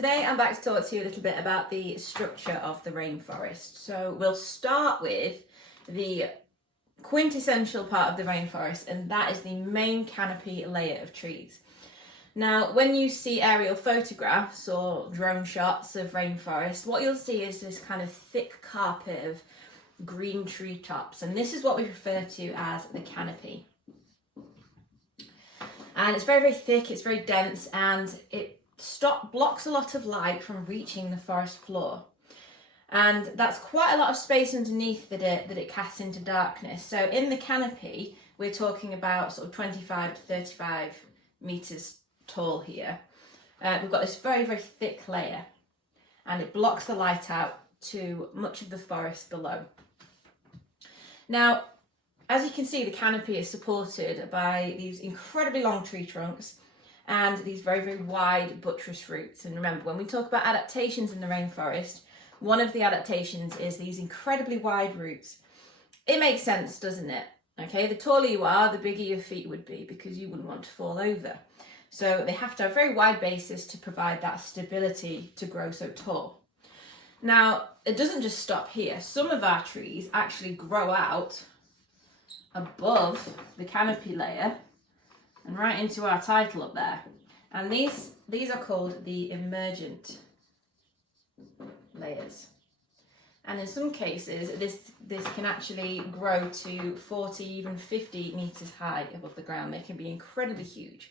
Today I'm back to talk to you a little bit about the structure of the rainforest. So we'll start with the quintessential part of the rainforest, and that is the main canopy layer of trees. Now, when you see aerial photographs or drone shots of rainforest, what you'll see is this kind of thick carpet of green tree tops, and this is what we refer to as the canopy. And it's very, very thick, it's very dense, and it blocks a lot of light from reaching the forest floor. And that's quite a lot of space underneath that it casts into darkness. So in the canopy, we're talking about sort of 25 to 35 meters tall here. We've got this very, very thick layer, and it blocks the light out to much of the forest below. Now, as you can see, the canopy is supported by these incredibly long tree trunks and these very, very wide buttress roots. And remember, when we talk about adaptations in the rainforest, one of the adaptations is these incredibly wide roots. It makes sense, doesn't it? Okay, the taller you are, the bigger your feet would be, because you wouldn't want to fall over. So they have to have a very wide basis to provide that stability to grow so tall. Now, it doesn't just stop here. Some of our trees actually grow out above the canopy layer and right into our title up there. And these are called the emergent layers. And in some cases, this can actually grow to 40, even 50 meters high above the ground. They can be incredibly huge.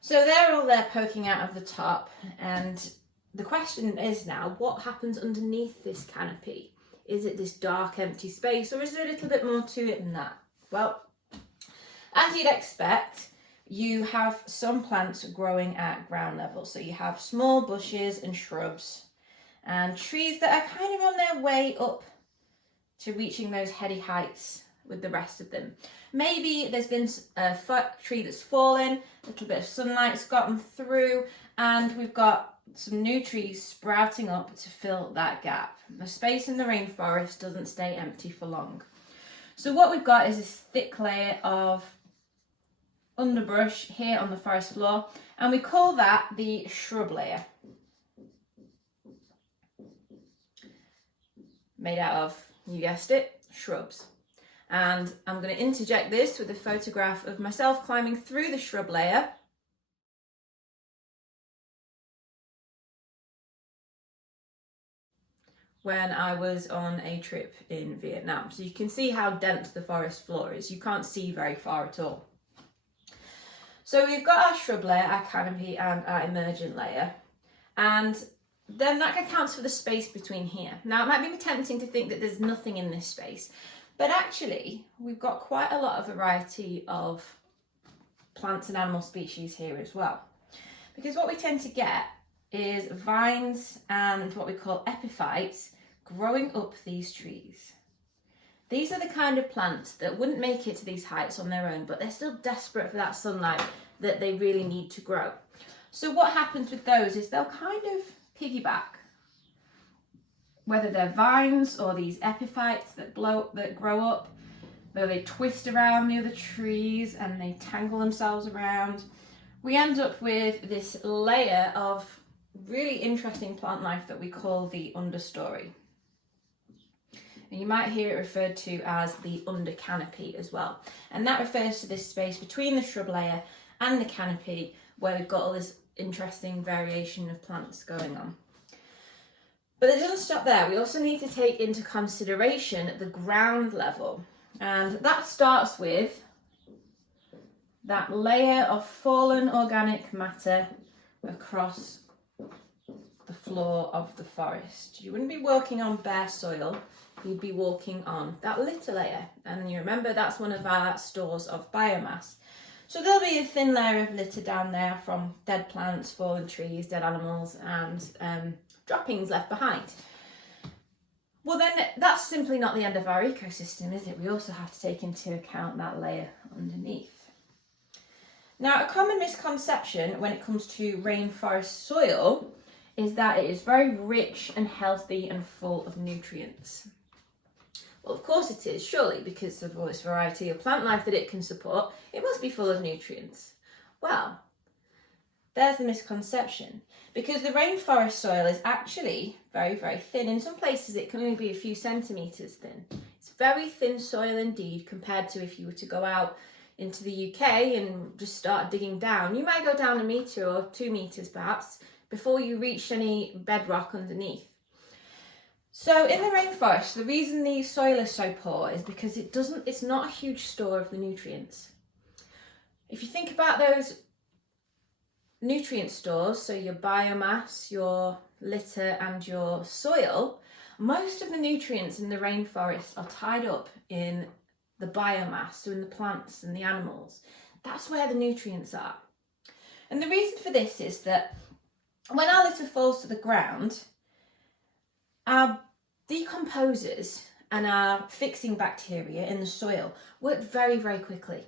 So they're all there poking out of the top. And the question is now, what happens underneath this canopy? Is it this dark, empty space, or is there a little bit more to it than that? Well, as you'd expect, you have some plants growing at ground level. So you have small bushes and shrubs and trees that are kind of on their way up to reaching those heady heights with the rest of them. Maybe there's been a tree that's fallen, a little bit of sunlight's gotten through, and we've got some new trees sprouting up to fill that gap. The space in the rainforest doesn't stay empty for long. So what we've got is this thick layer of underbrush here on the forest floor, and we call that the shrub layer. Made out of, you guessed it, shrubs. And I'm going to interject this with a photograph of myself climbing through the shrub layer. When I was on a trip in Vietnam. So you can see how dense the forest floor is. You can't see very far at all. So we've got our shrub layer, our canopy, and our emergent layer. And then that accounts for the space between here. Now, it might be tempting to think that there's nothing in this space, but actually we've got quite a lot of variety of plants and animal species here as well. Because what we tend to get is vines and what we call epiphytes growing up these trees. These are the kind of plants that wouldn't make it to these heights on their own, but they're still desperate for that sunlight that they really need to grow. So what happens with those is they'll kind of piggyback, whether they're vines or these epiphytes that grow up, whether they twist around the other trees and they tangle themselves around. We end up with this layer of really interesting plant life that we call the understory. And you might hear it referred to as the under canopy as well. And that refers to this space between the shrub layer and the canopy where we've got all this interesting variation of plants going on. But it doesn't stop there. We also need to take into consideration the ground level. And that starts with that layer of fallen organic matter across the floor of the forest. You wouldn't be walking on bare soil, you'd be walking on that litter layer. And you remember that's one of our stores of biomass. So there'll be a thin layer of litter down there from dead plants, fallen trees, dead animals, and droppings left behind. Well, then that's simply not the end of our ecosystem, is it? We also have to take into account that layer underneath. Now, a common misconception when it comes to rainforest soil is that it is very rich and healthy and full of nutrients. Well, of course it is, surely, because of all this variety of plant life that it can support, it must be full of nutrients. Well, There's the misconception. Because the rainforest soil is actually very, very thin. In some places it can only be a few centimetres thin. It's very thin soil indeed compared to if you were to go out into the UK and just start digging down. You might go down 1 metre or 2 metres perhaps before you reach any bedrock underneath. So in the rainforest, the reason the soil is so poor is because it's not a huge store of the nutrients. If you think about those nutrient stores, so your biomass, your litter and your soil, most of the nutrients in the rainforest are tied up in the biomass, so in the plants and the animals. That's where the nutrients are. And the reason for this is that when our litter falls to the ground, our decomposers and our fixing bacteria in the soil work very, very quickly.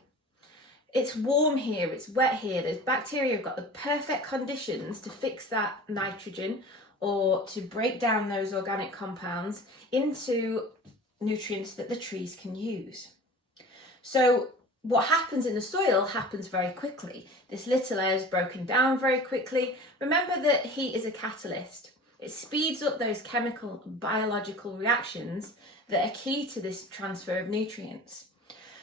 It's warm here, it's wet here, those bacteria have got the perfect conditions to fix that nitrogen or to break down those organic compounds into nutrients that the trees can use. So what happens in the soil happens very quickly. This litter layer is broken down very quickly. Remember that heat is a catalyst. It speeds up those chemical, biological reactions that are key to this transfer of nutrients.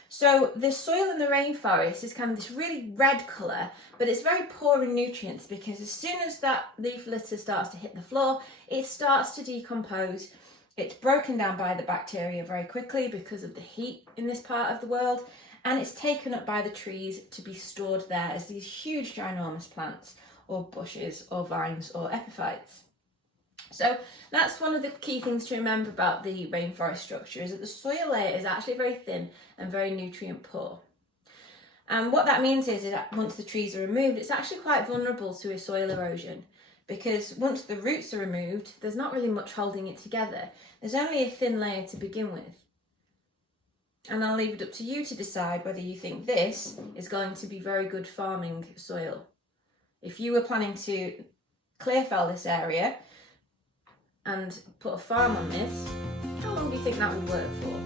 So the soil in the rainforest is kind of this really red colour, but it's very poor in nutrients because as soon as that leaf litter starts to hit the floor, it starts to decompose. It's broken down by the bacteria very quickly because of the heat in this part of the world, and it's taken up by the trees to be stored there as these huge ginormous plants or bushes or vines or epiphytes. So that's one of the key things to remember about the rainforest structure, is that the soil layer is actually very thin and very nutrient poor. And what that means is that once the trees are removed, it's actually quite vulnerable to a soil erosion, because once the roots are removed, there's not really much holding it together. There's only a thin layer to begin with. And I'll leave it up to you to decide whether you think this is going to be very good farming soil. If you were planning to clear fell this area and put a farm on this, how long do you think that would work for?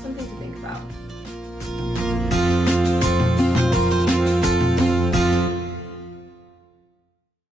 Something to think about.